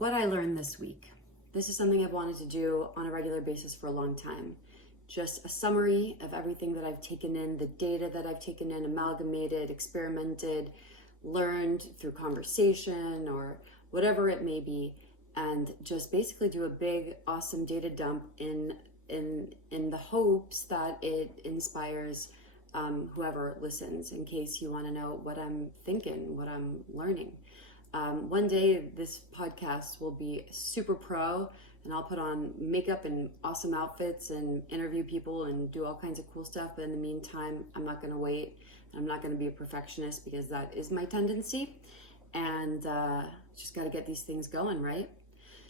What I learned this week. This is something I've wanted to do on a regular basis for a long time. Just a summary of everything that I've taken in, the data that I've taken in, amalgamated, experimented, learned through conversation or whatever it may be, and just basically do a big, awesome data dump in the hopes that it inspires whoever listens, in case you want to know what I'm thinking, what I'm learning. One day this podcast will be super pro and I'll put on makeup and awesome outfits and interview people and do all kinds of cool stuff. But in the meantime, I'm not going to wait. I'm not going to be a perfectionist because that is my tendency. And just got to get these things going, right?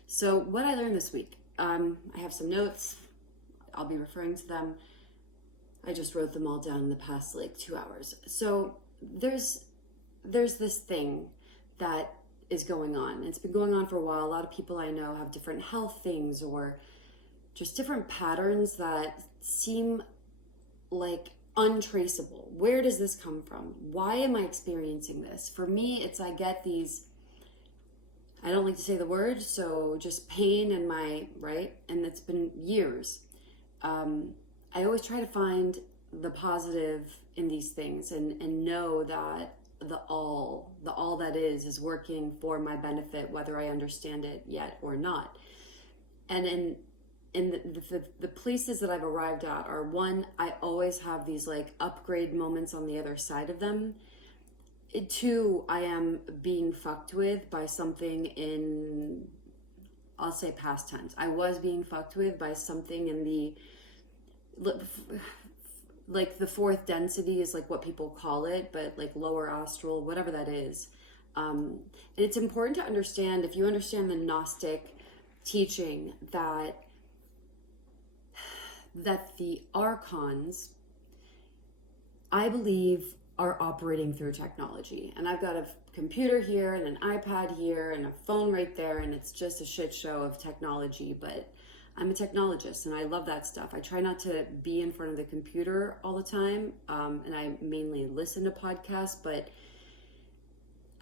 So what I learned this week, I have some notes. I'll be referring to them. I just wrote them all down in the past 2 hours. So there's this thing that is going on. It's been going on for a while. A lot of people I know have different health things or just different patterns that seem like untraceable. Where does this come from? Why am I experiencing this? For me, it's I get these, I don't like to say the word, so just pain in my, right? And it's been years. I always try to find the positive in these things and know that the all that is working for my benefit, whether I understand it yet or not. And in the places that I've arrived at are, one, I always have these upgrade moments on the other side of them. Two, I am being fucked with by something in, I'll say past tense. I was being fucked with by something in the fourth density is what people call it, but lower astral, whatever that is. And it's important to understand, if you understand the Gnostic teaching, that the archons, I believe, are operating through technology. And I've got a computer here and an iPad here and a phone right there, and it's just a shit show of technology, but I'm a technologist and I love that stuff. I try not to be in front of the computer all the time, and I mainly listen to podcasts, but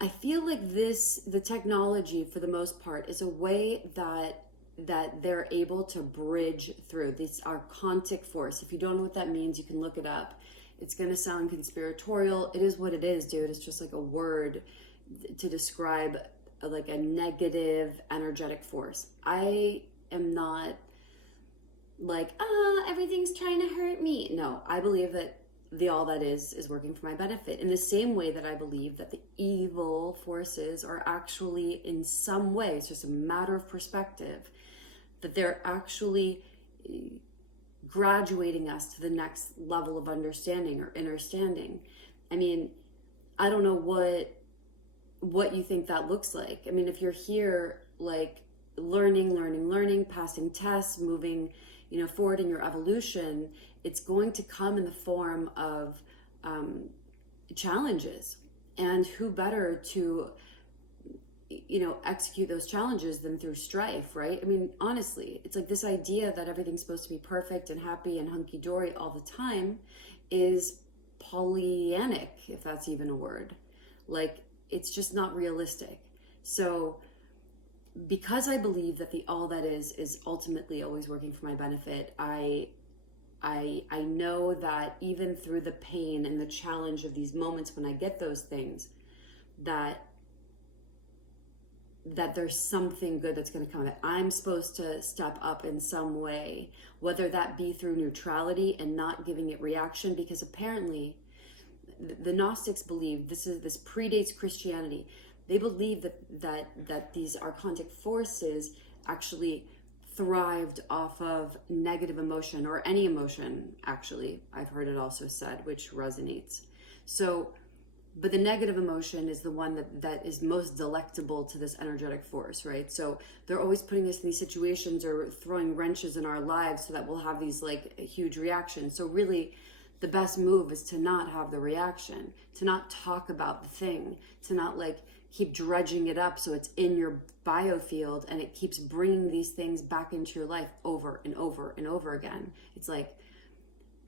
I feel like the technology for the most part is a way that they're able to bridge through this archontic force. If you don't know what that means, you can look it up. It's going to sound conspiratorial. It is what it is, dude. It's just a word to describe a negative energetic force. I am not everything's trying to hurt me. No, I believe that the all that is working for my benefit, in the same way that I believe that the evil forces are actually, in some way, it's just a matter of perspective, that they're actually graduating us to the next level of understanding or understanding. I mean, I don't know what you think that looks like. I mean, if you're here learning, passing tests, moving forward in your evolution, it's going to come in the form of challenges. And who better to execute those challenges than through strife, right? I mean, honestly, it's this idea that everything's supposed to be perfect and happy and hunky-dory all the time is Pollyannic, if that's even a word. It's just not realistic. So because I believe that the all that is ultimately always working for my benefit, I know that even through the pain and the challenge of these moments when I get those things, that there's something good that's going to come of it. I'm supposed to step up in some way, whether that be through neutrality and not giving it reaction, because apparently the Gnostics believe, this predates Christianity. They believe that these archontic forces actually thrived off of negative emotion, or any emotion, actually. I've heard it also said, which resonates. So, but the negative emotion is the one that is most delectable to this energetic force, right? So they're always putting us in these situations or throwing wrenches in our lives so that we'll have these huge reactions. So really, the best move is to not have the reaction, to not talk about the thing, to not keep dredging it up so it's in your biofield and it keeps bringing these things back into your life over and over and over again. It's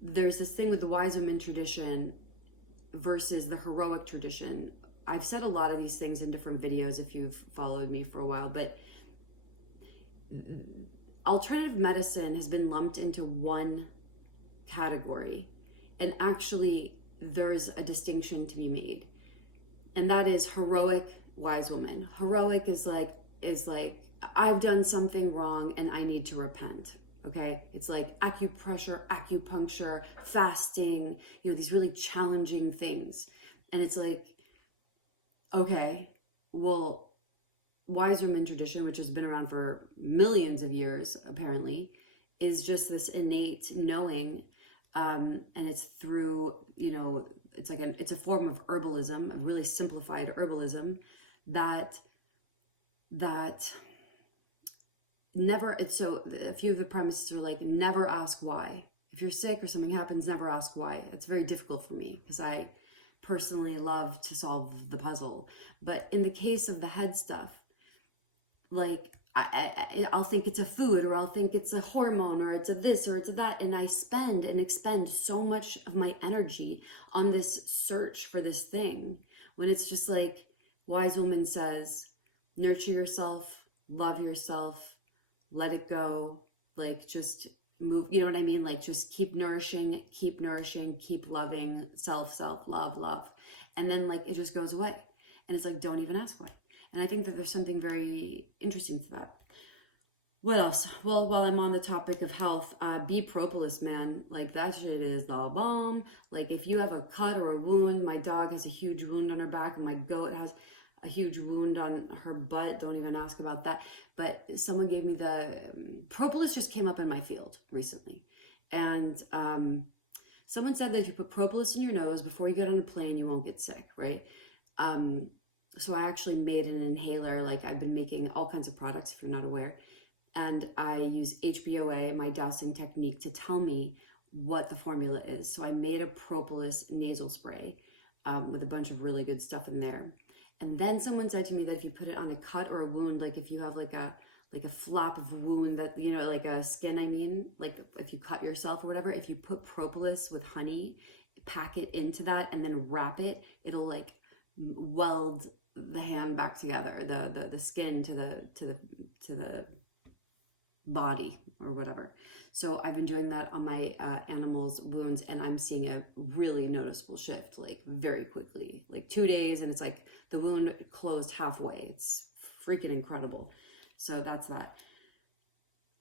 there's this thing with the wise women tradition versus the heroic tradition. I've said a lot of these things in different videos if you've followed me for a while, but alternative medicine has been lumped into one category, and actually there's a distinction to be made, and that is heroic wise woman. Heroic is like I've done something wrong and I need to repent. Okay, it's like acupressure, acupuncture, fasting, these really challenging things. And it's like, okay, well, wise woman tradition, which has been around for millions of years apparently, is just this innate knowing, and it's through, it's a form of herbalism, a really simplified herbalism, that never, it's so a few of the premises are like, never ask why. If you're sick or something happens, never ask why. It's very difficult for me because I personally love to solve the puzzle. But in the case of the head stuff, like I'll think it's a food, or I'll think it's a hormone, or it's a this, or it's a that, and I spend and expend so much of my energy on this search for this thing, when it's just like wise woman says, nurture yourself, love yourself, let it go, like just move, you know what I mean? Like just keep nourishing, keep loving, self, love. And then like it just goes away. And it's like, don't even ask why. And I think that there's something very interesting to that. What else? Well, while I'm on the topic of health, be propolis, man. Like that shit is the bomb. Like if you have a cut or a wound, my dog has a huge wound on her back, and my goat has a huge wound on her butt. Don't even ask about that. But someone gave me the propolis, just came up in my field recently. And someone said that if you put propolis in your nose before you get on a plane, you won't get sick, right? So I actually made an inhaler. Like I've been making all kinds of products, if you're not aware. And I use HBOA, my dowsing technique, to tell me what the formula is. So I made a propolis nasal spray with a bunch of really good stuff in there. And then someone said to me that if you put it on a cut or a wound, like if you have like a flap of wound that, like a skin, I mean, like if you cut yourself or whatever, if you put propolis with honey, pack it into that and then wrap it, it'll like weld the hand back together, the skin to the body or whatever. So I've been doing that on my animals' wounds, and I'm seeing a really noticeable shift, like very quickly, like 2 days, and it's like the wound closed halfway. It's freaking incredible. So that's that.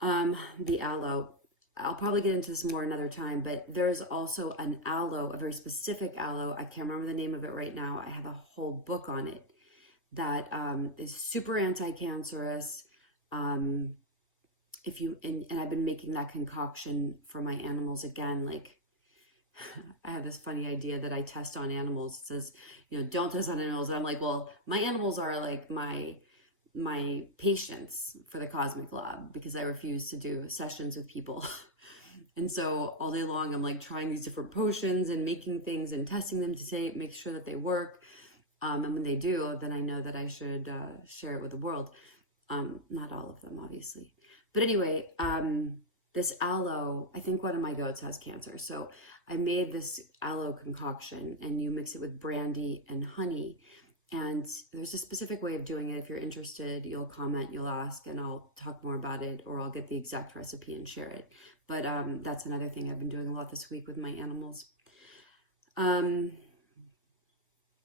The aloe. I'll probably get into this more another time, but there's also an aloe, a very specific aloe. I can't remember the name of it right now. I have a whole book on it that is super anti-cancerous. If you and I've been making that concoction for my animals again. Like I have this funny idea that I test on animals. It says, don't test on animals. And I'm like, well, my animals are like my patients for the Cosmic Lab, because I refuse to do sessions with people. And so all day long, I'm like trying these different potions and making things and testing them to make sure that they work. And when they do, then I know that I should share it with the world. Not all of them, obviously. But anyway, this aloe, I think one of my goats has cancer. So I made this aloe concoction, and you mix it with brandy and honey. And there's a specific way of doing it. If you're interested, you'll comment, you'll ask, and I'll talk more about it, or I'll get the exact recipe and share it. But that's another thing I've been doing a lot this week with my animals.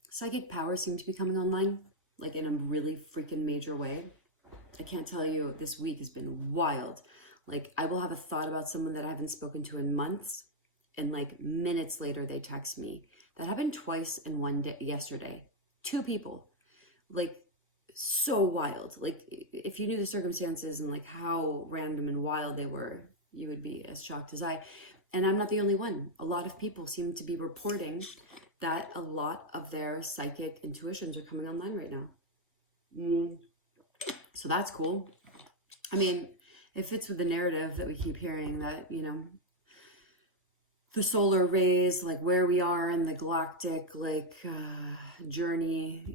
Psychic powers seem to be coming online, like in a really freaking major way. I can't tell you, this week has been wild. Like I will have a thought about someone that I haven't spoken to in months, and like minutes later they text me. That happened twice in one day yesterday. 2 people, like so wild. Like if you knew the circumstances and like how random and wild they were, you would be as shocked as I. And I'm not the only one. A lot of people seem to be reporting that a lot of their psychic intuitions are coming online right now. So that's cool. I mean, it fits with the narrative that we keep hearing that, the solar rays, like where we are in the galactic journey,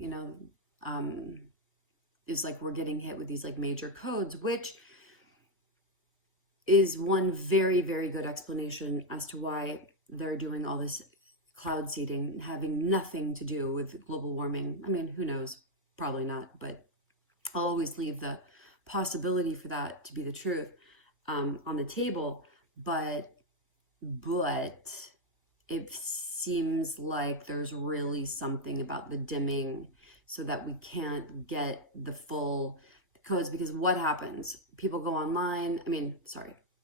is like we're getting hit with these like major codes, which is one very, very good explanation as to why they're doing all this cloud seeding, having nothing to do with global warming. I mean, who knows? Probably not, but I'll always leave the possibility for that to be the truth on the table, but it seems like there's really something about the dimming so that we can't get the full codes. Because what happens? People go online.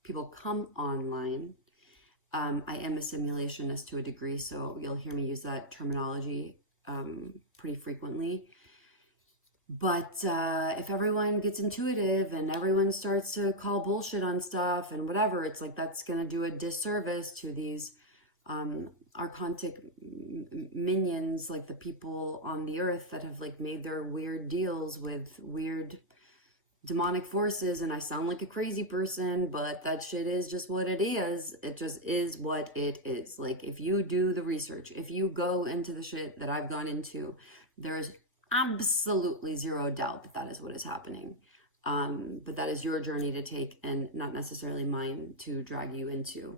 People come online. I am a simulationist to a degree, so you'll hear me use that terminology pretty frequently. But if everyone gets intuitive and everyone starts to call bullshit on stuff and whatever, it's like that's going to do a disservice to these archontic minions, like the people on the earth that have like made their weird deals with weird demonic forces. And I sound like a crazy person, but that shit is just what it is. It just is what it is. Like, if you do the research, if you go into the shit that I've gone into, there's absolutely zero doubt that that is what is happening. But that is your journey to take and not necessarily mine to drag you into.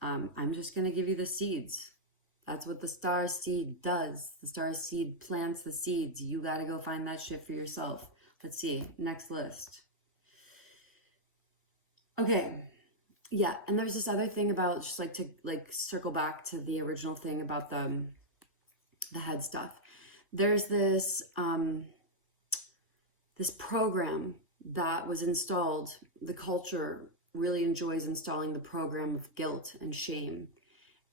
I'm just going to give you the seeds. That's what the star seed does. The star seed plants the seeds. You got to go find that shit for yourself. Let's see. Next list. Okay. Yeah. And there's this other thing about just like to like circle back to the original thing about the head stuff. There's this this program that was installed. The culture really enjoys installing the program of guilt and shame.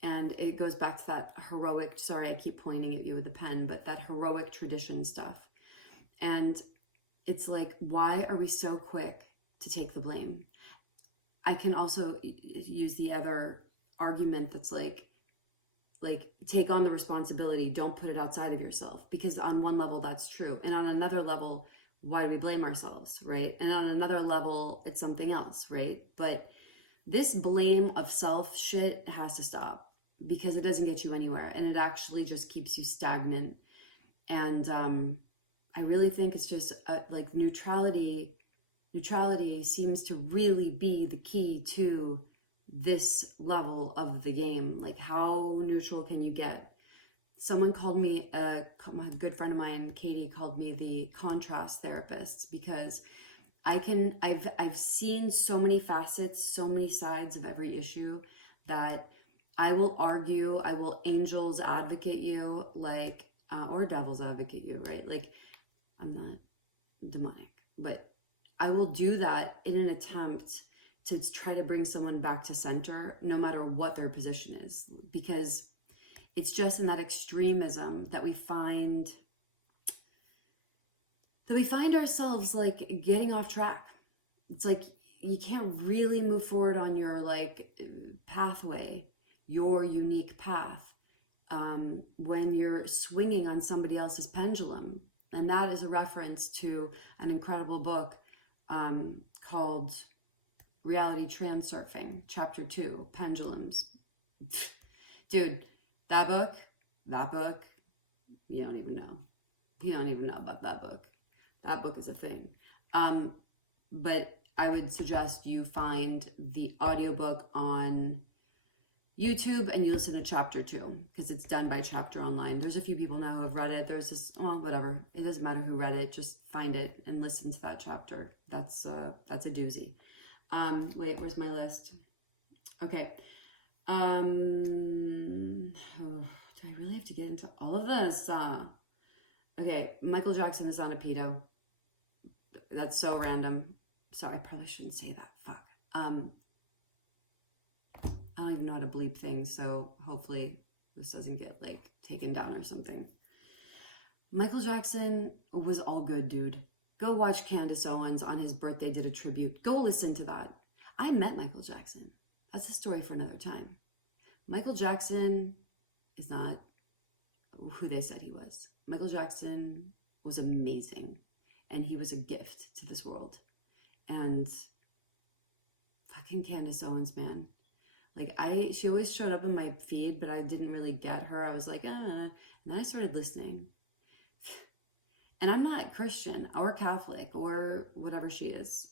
And it goes back to that heroic, sorry, I keep pointing at you with a pen, but that heroic tradition stuff. And it's like, why are we so quick to take the blame? I can also use the other argument that's like take on the responsibility, don't put it outside of yourself, because on one level that's true, and on another level, why do we blame ourselves, right? And on another level, it's something else, right? But this blame of self shit has to stop, because it doesn't get you anywhere, and it actually just keeps you stagnant. And I really think it's just like neutrality seems to really be the key to this level of the game. Like, how neutral can you get? Someone called me, a good friend of mine, Katie, called me the contrast therapist, because I've seen so many facets, so many sides of every issue, that I will argue, I will angel's advocate you, like, or devil's advocate you, right? Like, I'm not demonic, but I will do that in an attempt to try to bring someone back to center, no matter what their position is, because it's just in that extremism that we find ourselves like getting off track. It's like you can't really move forward on your like pathway, your unique path, when you're swinging on somebody else's pendulum. And that is a reference to an incredible book called Reality Transurfing, Chapter 2, Pendulums. Dude, that book, you don't even know. You don't even know about that book. That book is a thing. But I would suggest you find the audiobook on YouTube and you listen to Chapter 2, because it's done by Chapter Online. There's a few people now who have read it. There's this, well, whatever. It doesn't matter who read it. Just find it and listen to that chapter. That's a doozy. Wait, where's my list? Okay. Oh, do I really have to get into all of this? Okay, Michael Jackson is on a pedo. That's so random. Sorry, I probably shouldn't say that. Fuck. I don't even know how to bleep things, so hopefully this doesn't get like taken down or something. Michael Jackson was all good, dude. Go watch Candace Owens on his birthday did a tribute. Go listen to that. I met Michael Jackson. That's a story for another time. Michael Jackson is not who they said he was. Michael Jackson was amazing, and he was a gift to this world. And fucking Candace Owens, man. Like, she always showed up in my feed, but I didn't really get her. I was like, and then I started listening. And I'm not Christian or Catholic or whatever she is.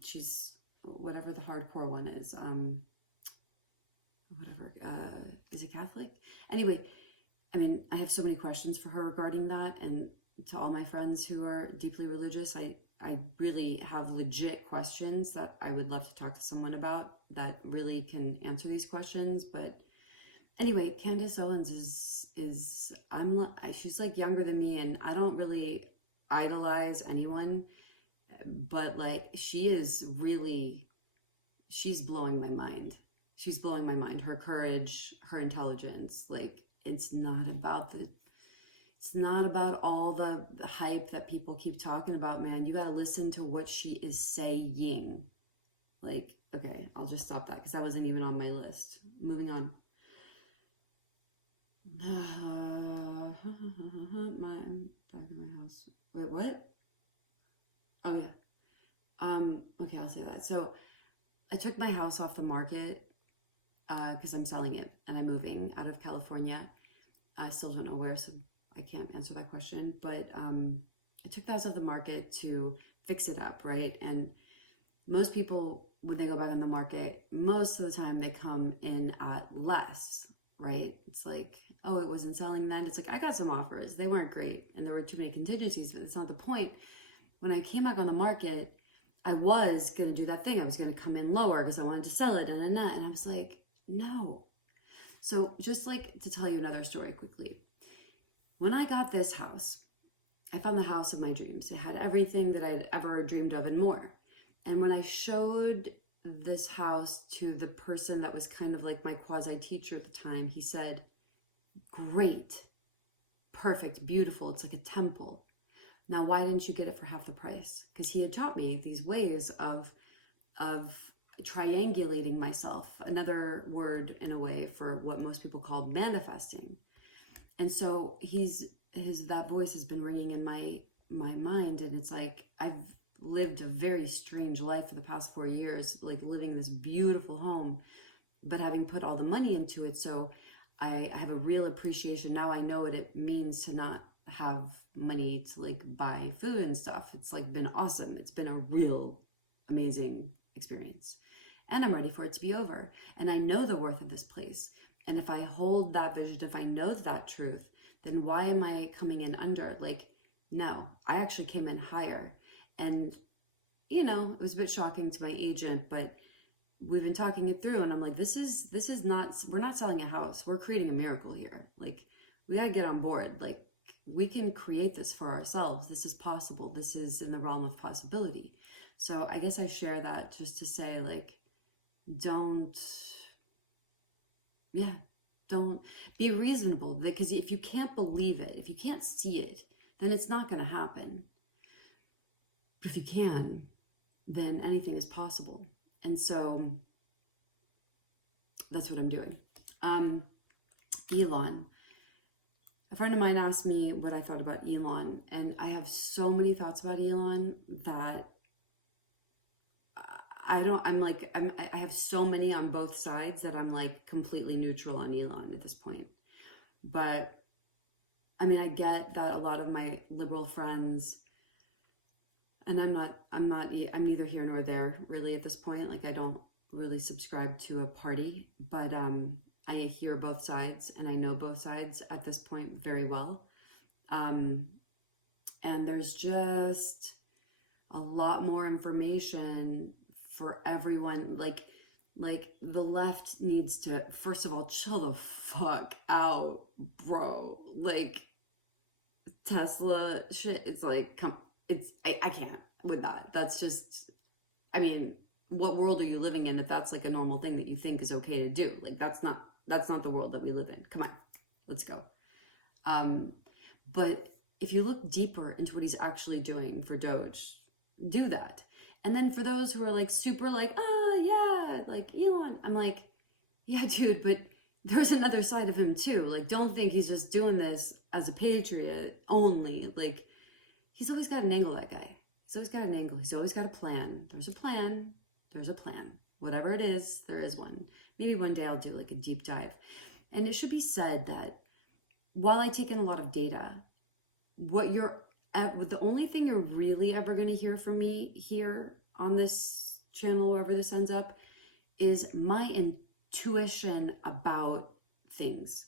She's whatever the hardcore one is. Is it Catholic? Anyway, I mean, I have so many questions for her regarding that, and to all my friends who are deeply religious, I really have legit questions that I would love to talk to someone about that really can answer these questions. But anyway, Candace Owens is she's like younger than me, and I don't really idolize anyone, but like she's blowing my mind. She's blowing my mind. Her courage, her intelligence, like it's not about all the hype that people keep talking about, man. You gotta listen to what she is saying. Like, okay, I'll just stop that because that wasn't even on my list. Moving on. Back in my house. Wait, what? Oh yeah. Okay, I'll say that. So I took my house off the market because I'm selling it and I'm moving out of California. I still don't know where, so I can't answer that question. But I took the house off the market to fix it up, right? And most people, when they go back on the market, most of the time they come in at less, right? It's like, oh, it wasn't selling then. It's like, I got some offers. They weren't great. And there were too many contingencies, but it's not the point. When I came back on the market, I was going to do that thing. I was going to come in lower because I wanted to sell it and I was like, no. So just like to tell you another story quickly. When I got this house, I found the house of my dreams. It had everything that I'd ever dreamed of and more. And when I showed this house to the person that was kind of like my quasi-teacher at the time, he said, great, perfect, beautiful. It's like a temple. Now, why didn't you get it for half the price? Because he had taught me these ways of triangulating myself, another word in a way for what most people call manifesting. And so that voice has been ringing in my mind, and it's like I've lived a very strange life for the past 4 years, like living in this beautiful home, but having put all the money into it. So I have a real appreciation. Now I know what it means to not have money to like buy food and stuff. It's like been awesome. It's been a real amazing experience. And I'm ready for it to be over. And I know the worth of this place. And if I hold that vision, if I know that truth, then why am I coming in under? Like, no, I actually came in higher. And, you know, it was a bit shocking to my agent, but we've been talking it through and I'm like, this is not, we're not selling a house. We're creating a miracle here. Like, we gotta get on board. Like, we can create this for ourselves. This is possible. This is in the realm of possibility. So I guess I share that just to say, like, don't be reasonable, because if you can't believe it, if you can't see it, then it's not going to happen. But if you can, then anything is possible. And so that's what I'm doing. Elon. A friend of mine asked me what I thought about Elon, and I have so many thoughts about Elon that I have so many on both sides that I'm like completely neutral on Elon at this point. But I mean, I get that a lot of my liberal friends, and I'm neither here nor there really at this point. Like, I don't really subscribe to a party, but I hear both sides and I know both sides at this point very well. And there's just a lot more information for everyone. Like the left needs to, first of all, chill the fuck out, bro. Like, Tesla shit, it's like, I can't with that. That's just, I mean, what world are you living in if that's like a normal thing that you think is okay to do? Like, that's not the world that we live in. Come on, let's go. But if you look deeper into what he's actually doing for Doge, do that. And then for those who are like super like, oh yeah, like Elon, I'm like, yeah, dude, but there's another side of him too. Like, don't think he's just doing this as a patriot only. Like, he's always got an angle, that guy. He's always got an angle. He's always got a plan. There's a plan. There's a plan. Whatever it is, there is one. Maybe one day I'll do like a deep dive. And it should be said that while I take in a lot of data, the only thing you're really ever going to hear from me here on this channel, wherever this ends up, is my intuition about things.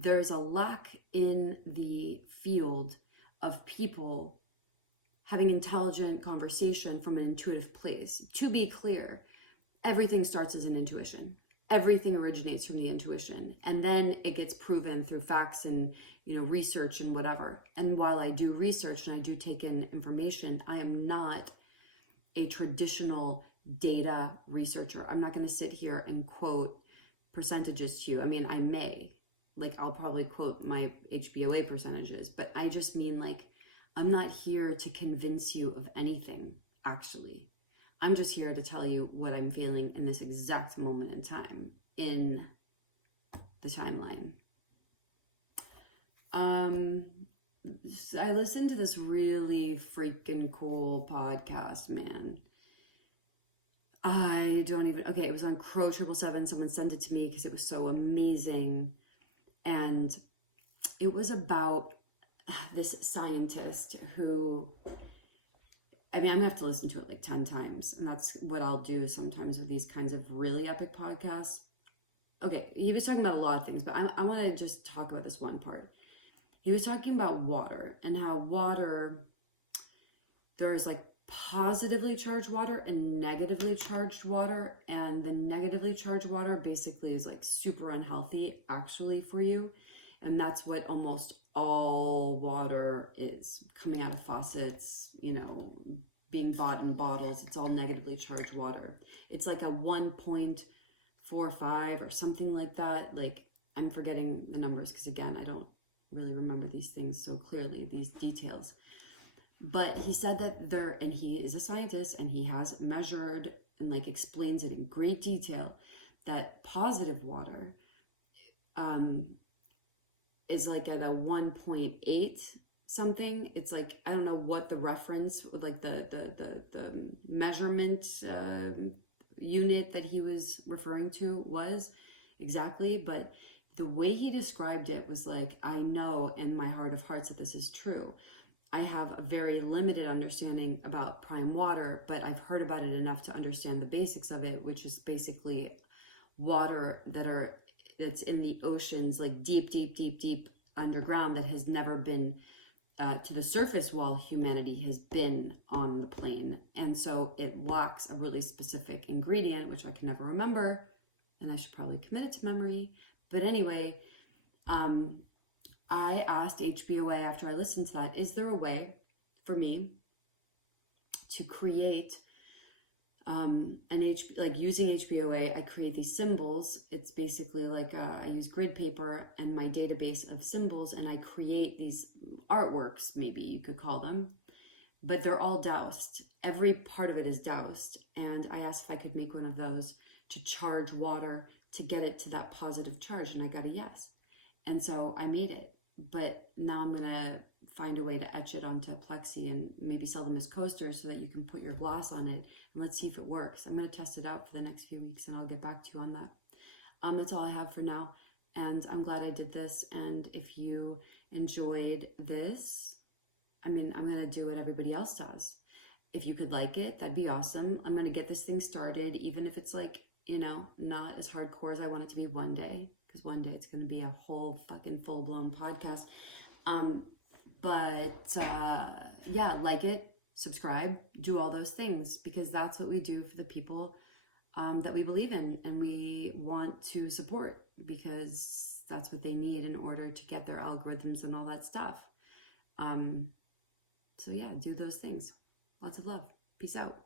There's a lack in the field of people having intelligent conversation from an intuitive place. To be clear, everything starts as an intuition. Everything originates from the intuition, and then it gets proven through facts and research and whatever. And while I do research and I do take in information, I am not a traditional data researcher. I'm not going to sit here and quote percentages to you. I mean, I may, like, I'll probably quote my HBOA percentages, but I just mean, like, I'm not here to convince you of anything, actually. I'm just here to tell you what I'm feeling in this exact moment in time in the timeline. I listened to this really freaking cool podcast, man. I don't even, okay, it was on Crow 777. Someone sent it to me because it was so amazing. And it was about this scientist who, I mean, I'm gonna have to listen to it like 10 times. And that's what I'll do sometimes with these kinds of really epic podcasts. Okay, he was talking about a lot of things, but I want to just talk about this one part. He was talking about water and how water, there's like positively charged water and negatively charged water, and the negatively charged water basically is like super unhealthy actually for you, and that's what almost all water is, coming out of faucets, being bought in bottles. It's all negatively charged water. It's like a 1.45 or something like that. Like, I'm forgetting the numbers because, again, I don't really remember these things so clearly, these details. But he said that and he is a scientist, and he has measured and like explains it in great detail, that positive water is like at a 1.8 something. It's like, I don't know what the reference, like the measurement unit that he was referring to was exactly, but the way he described it was like, I know in my heart of hearts that this is true. I have a very limited understanding about prime water, but I've heard about it enough to understand the basics of it, which is basically water that's in the oceans, like deep, deep, deep, deep underground, that has never been to the surface while humanity has been on the plane. And so it lacks a really specific ingredient, which I can never remember, and I should probably commit it to memory. But anyway, I asked HBOA after I listened to that, is there a way for me to create like using HBOA, I create these symbols. It's basically like I use grid paper and my database of symbols, and I create these artworks, maybe you could call them, but they're all doused. Every part of it is doused. And I asked if I could make one of those to charge water to get it to that positive charge, and I got a yes. And so I made it, but now I'm gonna find a way to etch it onto plexi and maybe sell them as coasters so that you can put your gloss on it, and let's see if it works. I'm going to test it out for the next few weeks, and I'll get back to you on that. That's all I have for now, and I'm glad I did this. And if you enjoyed this, I mean, I'm going to do what everybody else does. If you could like it, that'd be awesome. I'm going to get this thing started, even if it's like, not as hardcore as I want it to be one day, because one day it's going to be a whole fucking full-blown podcast. But yeah, like it, subscribe, do all those things, because that's what we do for the people that we believe in and we want to support, because that's what they need in order to get their algorithms and all that stuff. So yeah, do those things. Lots of love. Peace out.